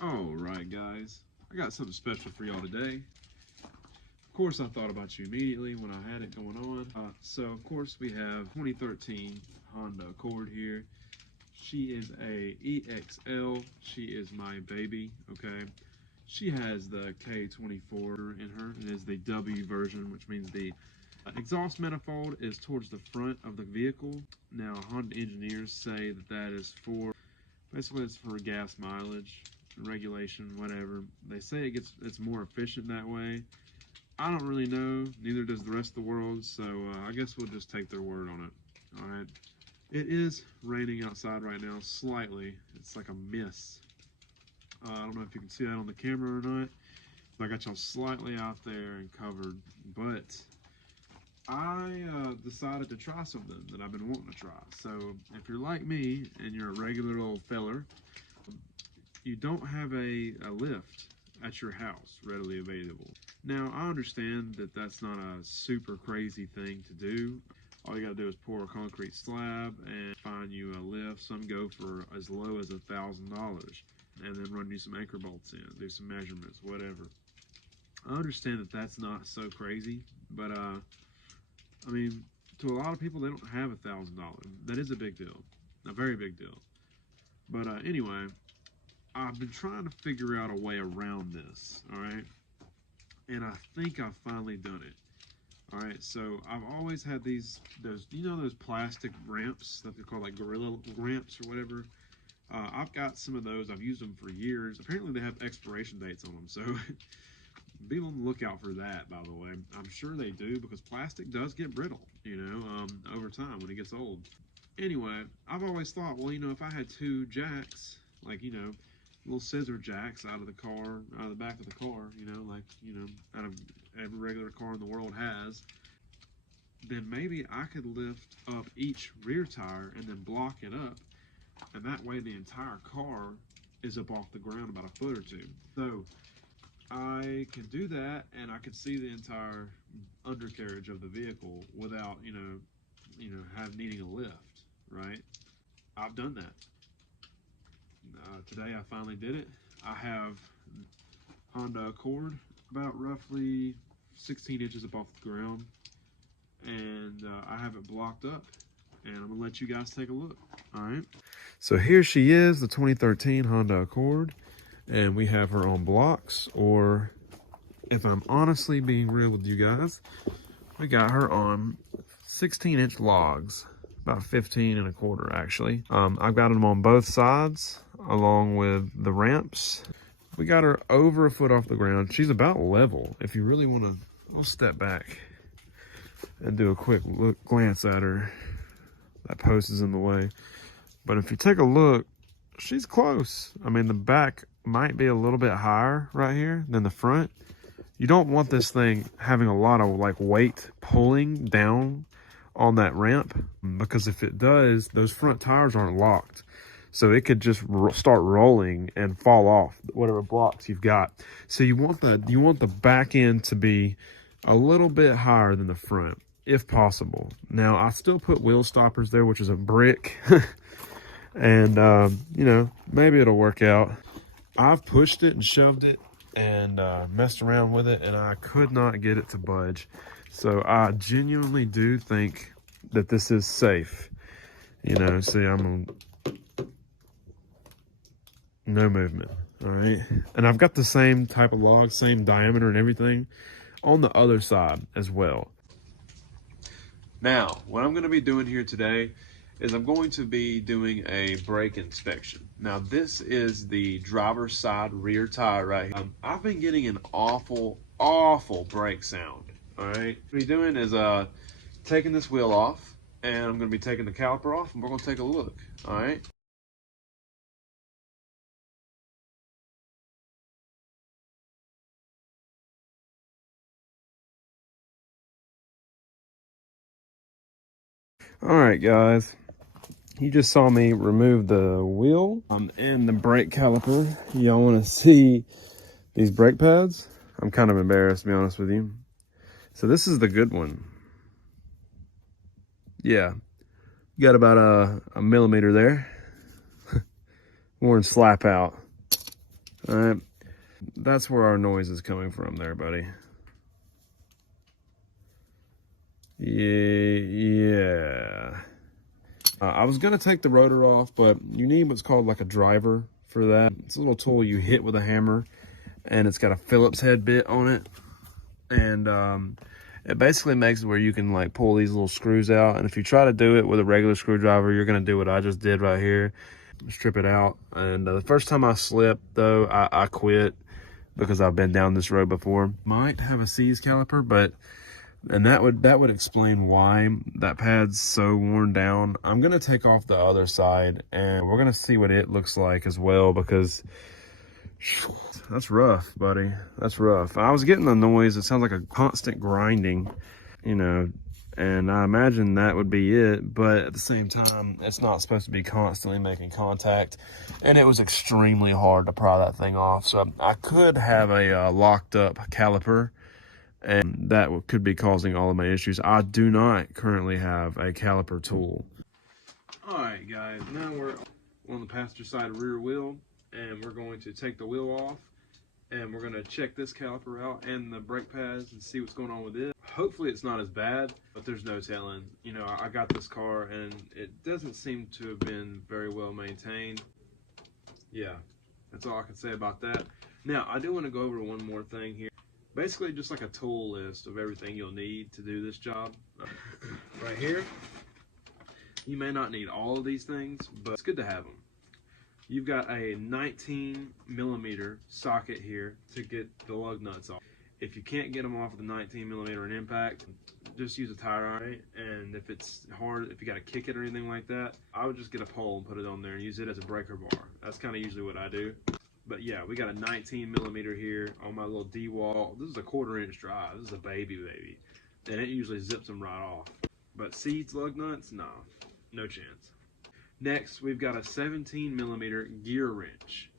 All right, guys, I got something special for y'all today. Of course, I thought about you immediately when I had it going on. So, of course, we have 2013 Honda Accord here. She is a EXL. She is my baby, okay? She has the K24 in her. It is the W version, which means the exhaust manifold is towards the front of the vehicle. Now, Honda engineers say that that is for, basically it's for gas mileage, regulation, whatever. They say it's more efficient that way. I don't really know, neither does the rest of the world, so I guess we'll just take their word on it. All right. It is raining outside right now, slightly. It's like a mist. I don't know if you can see that on the camera or not. But I got y'all slightly out there and covered. But I decided to try something that I've been wanting to try. So if you're like me and you're a regular old feller, you don't have a lift at your house readily available. Now, I understand that that's not a super crazy thing to do. All you gotta do is pour a concrete slab and find you a lift. Some go for as low as $1,000 and then run you some anchor bolts in, do some measurements, whatever. I understand that that's not so crazy, but I mean, to a lot of people, they don't have $1,000. That is a big deal, a very big deal. But anyway, I've been trying to figure out a way around this, all right? And I think I've finally done it. All right, so I've always had those plastic ramps that they call like gorilla ramps or whatever. I've got some of those. I've used them for years. Apparently they have expiration dates on them, so be on the lookout for that, by the way. I'm sure they do because plastic does get brittle, over time when it gets old. Anyway, I've always thought, well, if I had two jacks, like, little scissor jacks out of the car, out of the back of the car, out of every regular car in the world has, then maybe I could lift up each rear tire and then block it up, and that way the entire car is up off the ground about a foot or two. So I could do that, and I could see the entire undercarriage of the vehicle without, needing a lift, right? I've done that. Today I finally did it. I have Honda Accord about roughly 16 inches above the ground, and I have it blocked up, and I'm gonna let you guys take a look. All right. So here she is, the 2013 Honda Accord, and we have her on blocks, or if I'm honestly being real with you guys, we got her on 16-inch logs, about 15 and a quarter actually. I've got them on both sides along with the ramps. We got her over a foot off the ground. She's about level. If you really want to, we'll step back and do a quick glance at her. That post is in the way. But if you take a look, she's close. I mean, the back might be a little bit higher right here than the front. You don't want this thing having a lot of weight pulling down on that ramp, because if it does, those front tires aren't locked. So it could just start rolling and fall off whatever blocks you've got. So you want the back end to be a little bit higher than the front, if possible. Now, I still put wheel stoppers there, which is a brick. And, maybe it'll work out. I've pushed it and shoved it and messed around with it, and I could not get it to budge. So I genuinely do think that this is safe. See, I'm no movement, all right? And I've got the same type of log, same diameter and everything on the other side as well. Now, what I'm gonna be doing here today is I'm going to be doing a brake inspection. Now, this is the driver's side rear tire right here. I've been getting an awful brake sound, all right? What I'm doing is taking this wheel off, and I'm gonna be taking the caliper off, and we're gonna take a look, all right? All right, guys. You just saw me remove the wheel and the brake caliper. Y'all want to see these brake pads? I'm kind of embarrassed, to be honest with you. So this is the good one. Yeah, got about a millimeter there. More than slap out. All right, that's where our noise is coming from there, buddy. Yeah. I was gonna take the rotor off, but you need what's called like a driver for that. It's a little tool you hit with a hammer, and it's got a Phillips head bit on it. And it basically makes it where you can like pull these little screws out. And if you try to do it with a regular screwdriver, you're gonna do what I just did right here, strip it out. And the first time I slipped though, I quit because I've been down this road before. Might have a C's caliper, and that would explain why that pad's so worn down. I'm gonna take off the other side and we're gonna see what it looks like as well, because that's rough, buddy. That's rough. I was getting the noise. It sounds like a constant grinding, you know, and I imagine that would be it. But at the same time, it's not supposed to be constantly making contact. And it was extremely hard to pry that thing off. So I could have a locked up caliper, and that could be causing all of my issues. I do not currently have a caliper tool. All right, guys, now we're on the passenger side rear wheel, and we're going to take the wheel off, and we're going to check this caliper out and the brake pads and see what's going on with it. Hopefully it's not as bad, but there's no telling. You know, I got this car and it doesn't seem to have been very well maintained. Yeah, that's all I can say about that. Now, I do want to go over one more thing here. Basically just like a tool list of everything you'll need to do this job. Right here, you may not need all of these things, but it's good to have them. You've got a 19mm socket here to get the lug nuts off. If you can't get them off with a 19mm in impact, just use a tire iron. And if it's hard, if you got to kick it or anything like that, I would just get a pole and put it on there and use it as a breaker bar. That's kind of usually what I do. But yeah, we got a 19mm here on my little D-wall. This is a 1/4 inch drive. This is a baby. And it usually zips them right off. But seeds, lug nuts, nah, no chance. Next, we've got a 17mm gear wrench.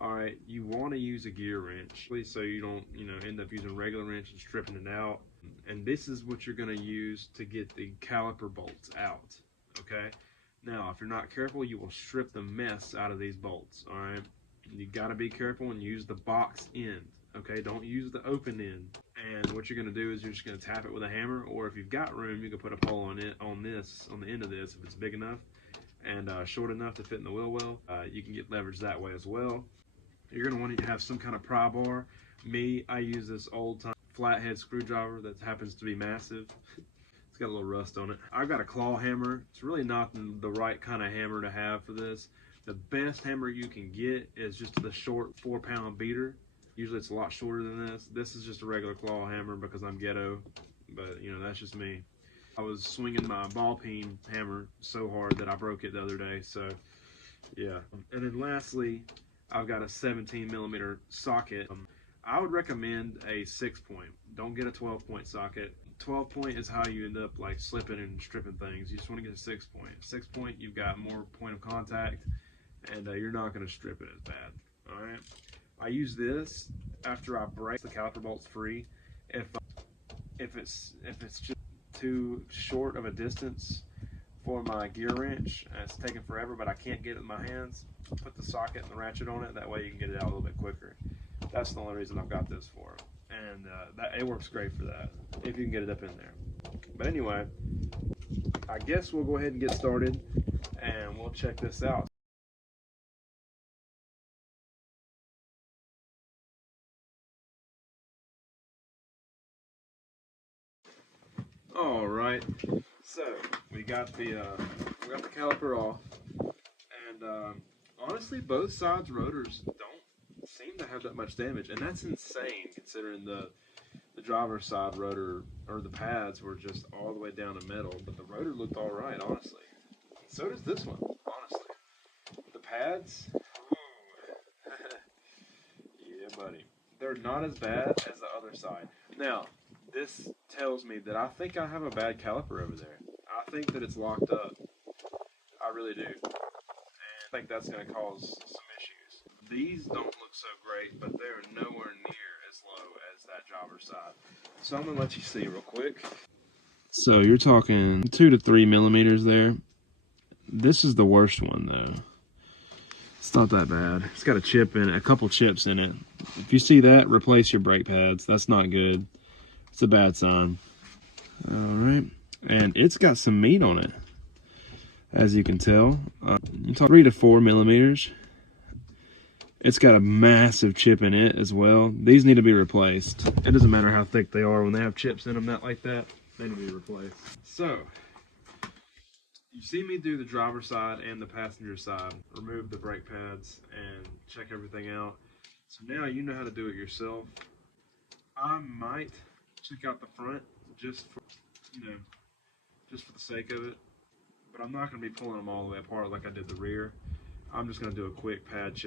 All right, you want to use a gear wrench, so you don't, end up using a regular wrench and stripping it out. And this is what you're going to use to get the caliper bolts out, okay? Now, if you're not careful, you will strip the mess out of these bolts, all right? You got to be careful and use the box end, okay? Don't use the open end. And what you're going to do is you're just going to tap it with a hammer, or if you've got room, you can put a pole on it, on the end of this, if it's big enough and short enough to fit in the wheel well. You can get leverage that way as well. You're going to want to have some kind of pry bar. I use this old-time flathead screwdriver that happens to be massive. It's got a little rust on it. I've got a claw hammer. It's really not the right kind of hammer to have for this. The best hammer you can get is just the short 4-pound beater. Usually it's a lot shorter than this. This is just a regular claw hammer because I'm ghetto, but that's just me. I was swinging my ball peen hammer so hard that I broke it the other day, so yeah. And then lastly, I've got a 17mm socket. I would recommend a 6-point. Don't get a 12-point socket. 12-point is how you end up like slipping and stripping things. You just want to get a 6-point. 6-point, you've got more point of contact, and you're not going to strip it as bad. All right. I use this after I break the caliper bolts free. If it's just too short of a distance for my gear wrench and it's taking forever, but I can't get it in my hands, put the socket and the ratchet on it. That way you can get it out a little bit quicker. That's the only reason I've got this for. And it works great for that, if you can get it up in there. But anyway, I guess we'll go ahead and get started and we'll check this out. All right, so we got the caliper off, and honestly, both sides rotors don't seem to have that much damage, and that's insane considering the driver's side rotor, or the pads, were just all the way down to metal, but the rotor looked all right, honestly. So does this one, honestly. The pads, yeah, buddy, they're not as bad as the other side. Now, this tells me that I think I have a bad caliper over there. I think that it's locked up. I really do. And I think that's going to cause some issues. These don't look so great, but they're nowhere near as low as that driver's side. So I'm going to let you see real quick. So you're talking 2 to 3 millimeters there. This is the worst one though. It's not that bad. It's got a chip in it, a couple chips in it. If you see that, replace your brake pads. That's not good. It's a bad sign. All right, and it's got some meat on it, as you can tell. You talk 3 to 4 millimeters. It's got a massive chip in it as well. These need to be replaced. It doesn't matter how thick they are. When they have chips in them like that, they need to be replaced. So, you see me do the driver's side and the passenger side. Remove the brake pads and check everything out. So now you know how to do it yourself. I might check out the front just for, just for the sake of it. But I'm not going to be pulling them all the way apart like I did the rear. I'm just going to do a quick pad check.